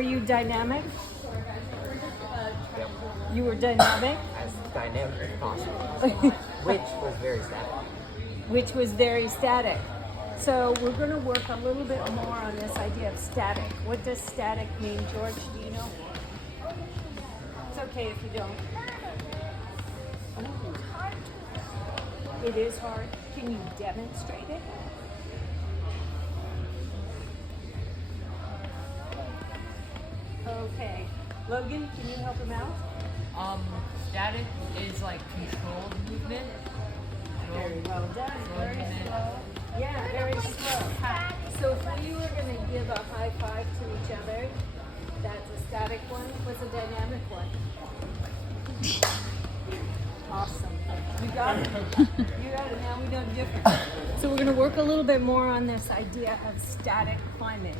Were you dynamic? Yep. You were dynamic? As dynamic as possible. Which was very static. Which was very static. So we're going to work a little bit more on this idea of static. What does static mean, George? Do you know? It's okay if you don't. It is hard. Can you demonstrate it? Okay. Logan, can you help him out? Static is like controlled movement. Very well done. Very movement. slow. Yeah, very slow. So if we were going to give a high five to each other, that's a static one. What's a dynamic one? Awesome. You got it. You got it. Now we know the difference. So we're going to work a little bit more on this idea of static climbing.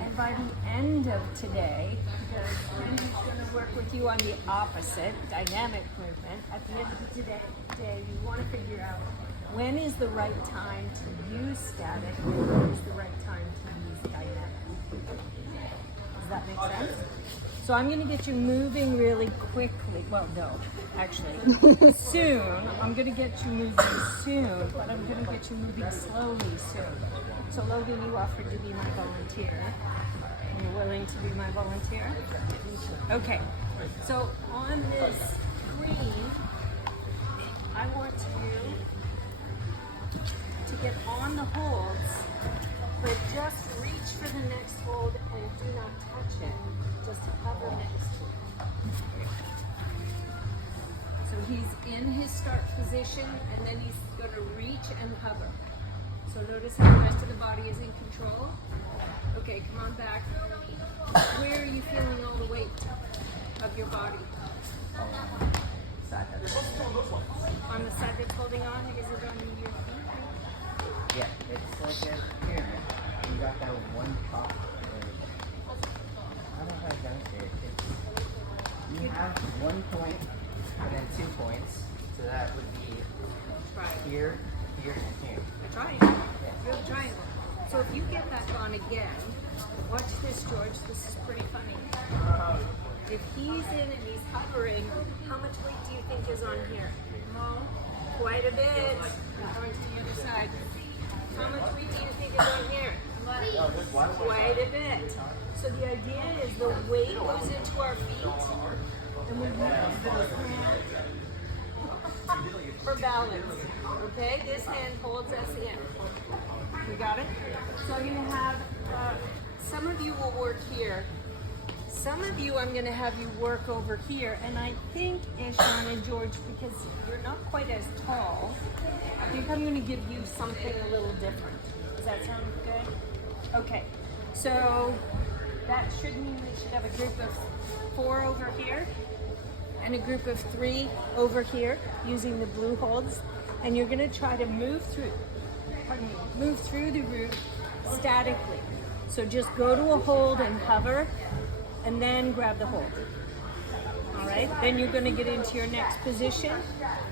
And by the end of today, because Kenji's going to work with you on the opposite, dynamic movement, at the end of today, we want to figure out when is the right time to use static and when is the right time to use dynamic. Does that make sense? So I'm going to get you moving really quickly. Well, no, actually, soon. I'm going to get you moving soon, but I'm going to get you moving slowly soon. So Logan, you offered to be my volunteer. You're willing to be my volunteer? Okay. So on this screen, I want you to get on the holds, but just reach for the next hold and do not touch it. Just hover next to it. So he's in his start position, and then he's going to reach and hover. So notice how the rest of the body is in control. Okay, come on back. Where are you feeling all the weight of your body? Side. On the side that's holding on? Is it on your feet? Yeah, it's like a pyramid. You got that one top. I don't know how to demonstrate it. You have 1 point and then 2 points. So that would be here, here, and here. A triangle. Real triangle. So if you get back on again, watch this, George. This is pretty funny. If he's in and he's hovering, how much weight do you think is on here? Quite a bit. Going to the other side. How much weight do you think is on here? Quite a bit. So the idea is the weight goes into our feet, and we use the hand for balance. Okay, this hand holds us in. We got it? So I'm going to have, some of you will work here. Some of you, I'm going to have you work over here. And I think, Ishan and George, because you're not quite as tall, I think I'm going to give you something a little different. Does that sound good? Okay. So that should mean we should have a group of 4 over here and a group of 3 over here using the blue holds. And you're going to try to move through the route statically. So just go to a hold and hover, and then grab the hold. All right? Then you're going to get into your next position,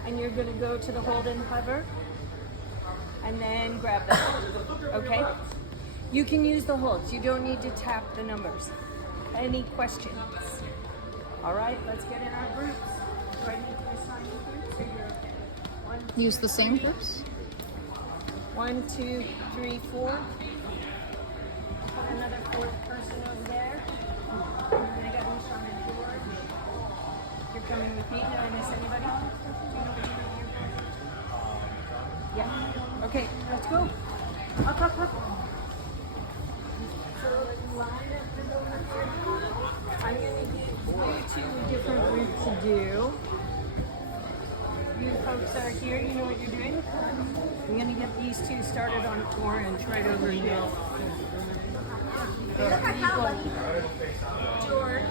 and you're going to go to the hold and hover, and then grab the hold. Okay? You can use the holds. You don't need to tap the numbers. Any questions? All right, let's get in our groups. Do I need to assign you groups, or you're okay? 1, 2, Use the same groups? 1, 2, 3, 4. Put another 4th person over there. And then I got Ishan and George. You're coming with me. Did I miss anybody? Do you know what you're doing? Yeah. Okay, let's go. Up, up, up. So line up the over here. I'm going to give you 2 different routes to do. You folks are here, you know what you're doing? I'm going to get these 2 started on orange right over here. George.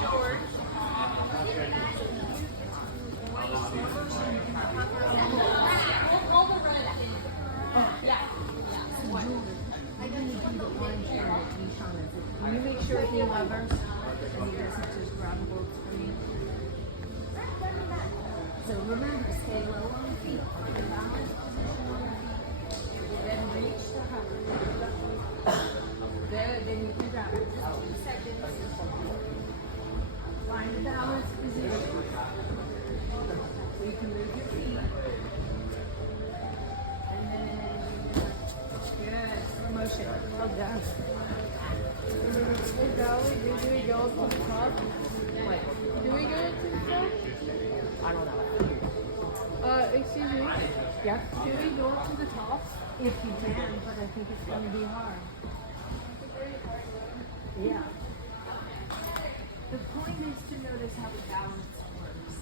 George. Can you make sure he hovers and he doesn't just grab hold for me? So remember, stay low on the feet. Balance position on the feet. Then reach to hover. Good, then you can grab it. Well done. Hey, Valerie, do we go to the top? Wait, Do we go to the top? I don't know. Excuse me. Yeah. Do we go to the top? If you can, but I think it's going to be hard. Yeah. The point is to notice how the balance works.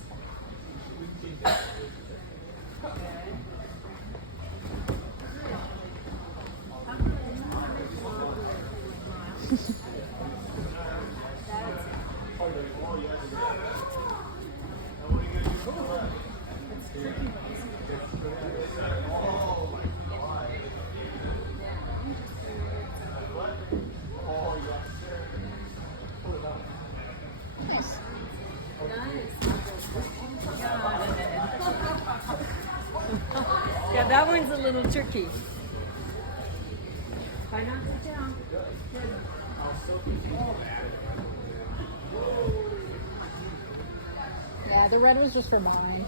Yeah, that one's a little tricky. Try not to jump. Yeah, the red was just for mine.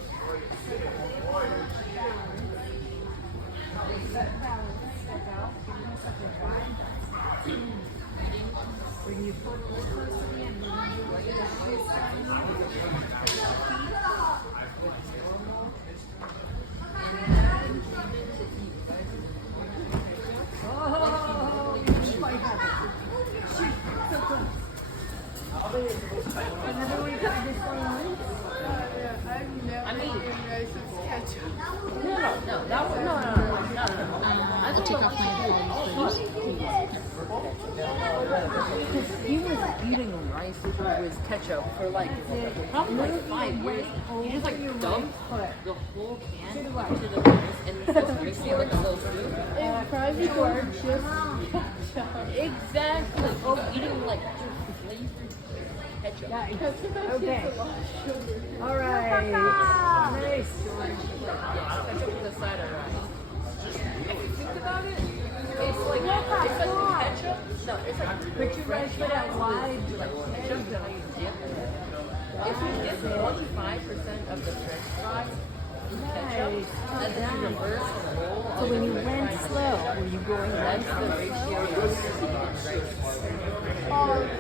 When you put a little close to the end, remember what the dog is telling you. Oh, you might have it. Shoot, so close. Another one try this one. I mean, ketchup. No, that one, no. I have to take off my headphones, Because he was eating rice with ketchup for like probably like 5 years. He just like dumped the whole can into the rice and it's so greasy like a little soup. It probably are just ketchup. Exactly. Oh, eating like flavored ketchup. Okay. All right. Nice. Ketchup with a side of rice. If you think about it, it's like ketchup. No, it's like Put your right foot out wide. ketchup that you dip. If you dip 25% of the French fries in ketchup, and then you reverse the roll. So when you went slow, were you going right That's the ratio of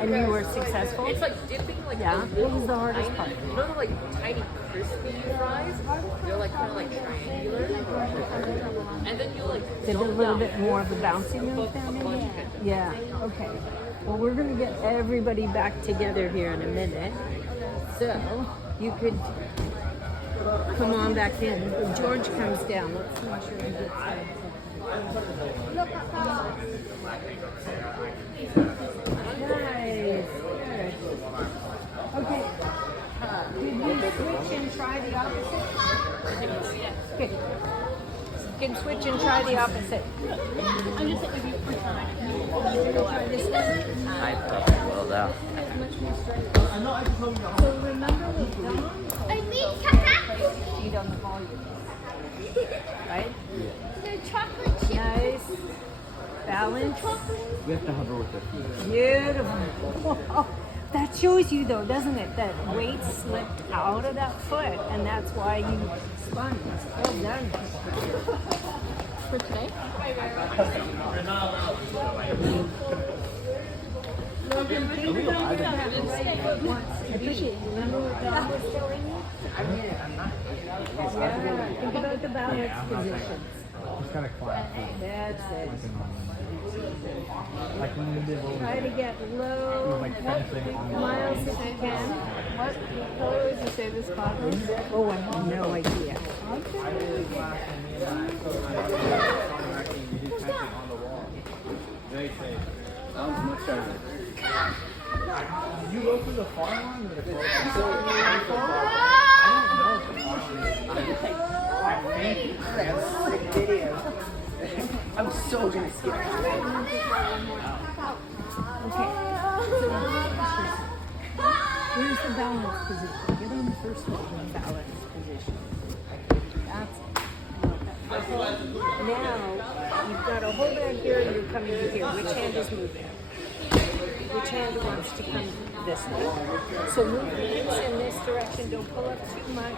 and you were successful? It's like dipping like Yeah. those What little was the hardest tiny, part? you know the like tiny crispy fries? They're like kind of like triangular. And then you like Did a dump little down bit more of the bouncy move there, maybe? Yeah. Okay. Well, we're going to get everybody back together here in a minute. So you could come on back in. When George comes down, let's make sure he gets there. Nice. Good. Okay. Did we switch and try the opposite? Good. You can switch and try the opposite. I'm just thinking of you Try this one. I thought well that. So remember with Dawn, I think chocolate. feed on the volume, right? The chocolate chip. Nice. Balance. You have to hover with it. Beautiful. That shows you though, doesn't it, that weight slipped out of that foot and that's why you spun. Well done. For today? Logan, think about that right foot once. I appreciate you. Remember what Dawn was telling you? Yeah, think about the balance positions. Just gotta clap. That's it. Like when we did what Try to get low. like fencing on the Miles if you can. What color would you say this cloud was? Oh, I have no idea. That was much better. Did you go through the farm line or the Sick video. I'm so gonna skip. Okay. So here's the balance position. Get on the first one in balance position. That's it. Now you've got to hold it here and you're coming to here. Which hand is moving? Which hand wants to come this way? So move the hips in this direction. Don't pull up too much.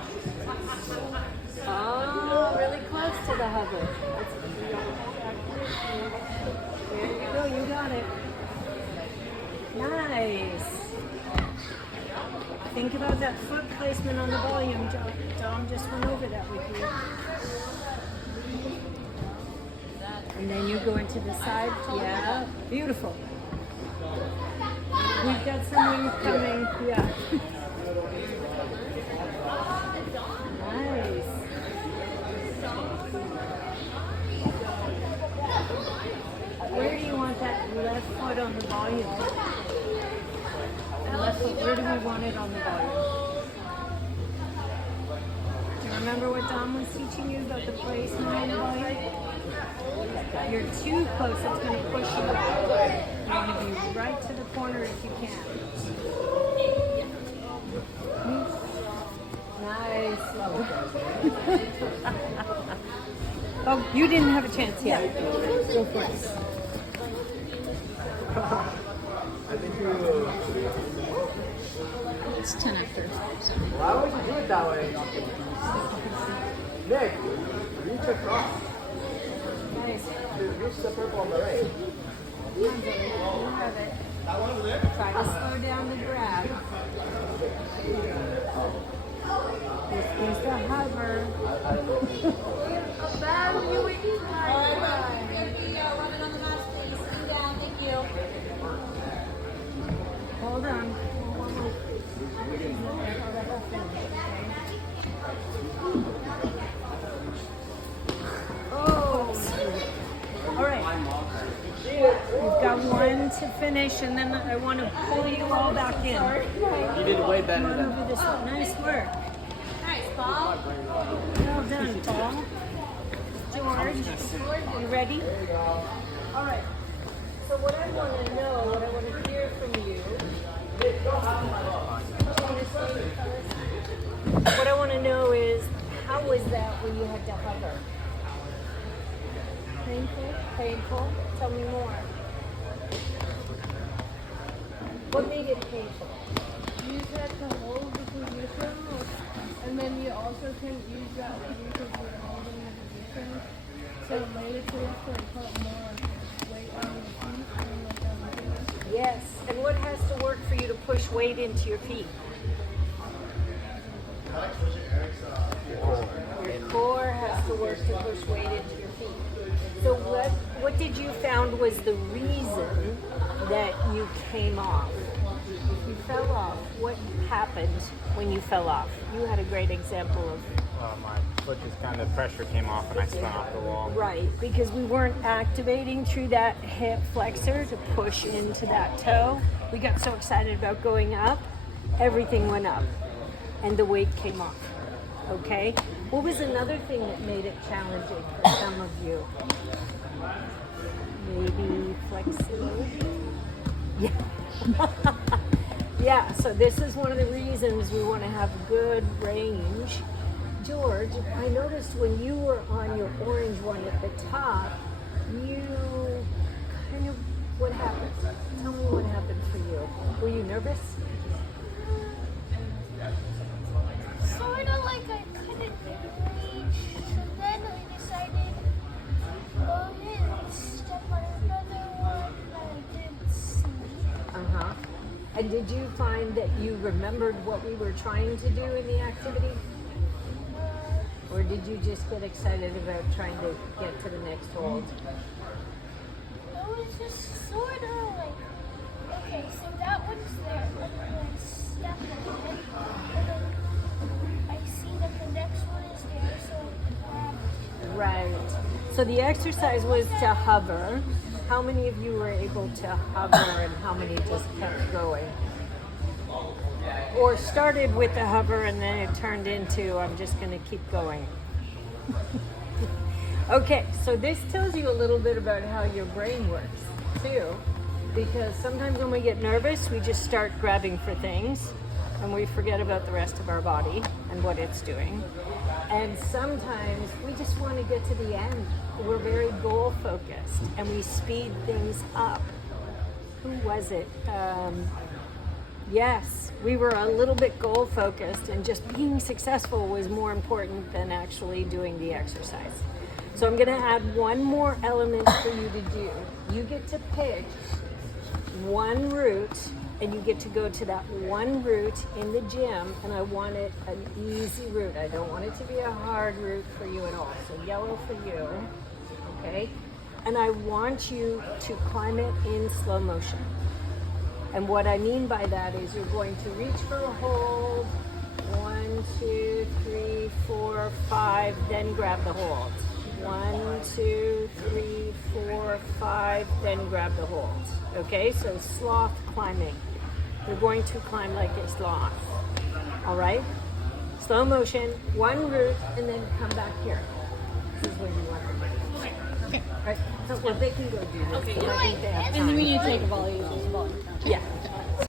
Oh, really close to the hover. There you go. You got Nice. Think about that foot placement on the volume. Dom just went over that with you. And then you go into the side. Yeah, beautiful. We've got someone coming. Yeah. Nice. Where do you want that left foot on the volume? Left foot, where do we want it on the volume? Do you remember what Dom was teaching you about the placement on the volume? You're too close, it's going to push you out. You want to be right to the corner if you can. Nice. Oh, you didn't have a chance yet. Go for it. I think you. It's 10 after. Why would you do it that way? Nick, reach across. Nice. Reach the purple on the right. You have it. Try to slow down the grab. This is the hover. Hold on. Oh. All right. We've got one to finish, and then I want to pull you all back in. You did way better Come on than over this way. Nice work. Nice, Paul. Well done, Paul. George, you ready? All right. So what I want to know, what I want to hear from you. What I want to know is, how was that when you had to hover? Painful? Painful? Tell me more. What made it painful? Use that to hold the position, and then you also can use that because you're holding the position. So later to put more weight on your feet and like everything. Yes. And what has to work for you to push weight into your feet? Your core has to work to push weight into your feet. So what did you found was the reason that you came off? If you fell off, what happened when you fell off? You had a great example of My foot just kind of pressure came off and I spun off the wall. right, because we weren't activating through that hip flexor to push into that toe. We got so excited about going up, everything went up and the weight came off. Okay? What was another thing that made it challenging for some of you? Maybe flexibility? Yeah. Yeah, so this is one of the reasons we want to have good range. George, I noticed when you were on your orange one at the top, you kind of, what happened? Tell me what happened for you. Were you nervous? Sort of like I couldn't reach, and then I decided go ahead and step on another one that I didn't see. Uh-huh. And did you find that you remembered what we were trying to do in the activity? Or did you just get excited about trying to get to the next hold? It was just sort of like, okay, so that one's there, and then I step on it, and then I see that the next one is there, so I grab it. Right. So the exercise was to hover. How many of you were able to hover and how many just kept going? Or started with the hover and then it turned into, I'm just going to keep going. Okay, so this tells you a little bit about how your brain works too. Because sometimes when we get nervous, we just start grabbing for things and we forget about the rest of our body and what it's doing. And sometimes we just want to get to the end. We're very goal focused and we speed things up. Who was it? Yes, we were a little bit goal focused and just being successful was more important than actually doing the exercise. So I'm going to add one more element for you to do. You get to pick one route and you get to go to that one route in the gym, and I want it an easy route. I don't want it to be a hard route for you at all. So yellow for you, okay? And I want you to climb it in slow motion. And what I mean by that is you're going to reach for a hold, 1, 2, 3, 4, 5, then grab the hold. 1, 2, 3, 4, 5, then grab the hold. Okay, so sloth climbing. You're going to climb like a sloth. All right? Slow motion, one route, and then come back here. This is when you want to do. Okay. All right, so well, they can go do this. Okay, so I think they have And then we time. need to take a volley. Yeah.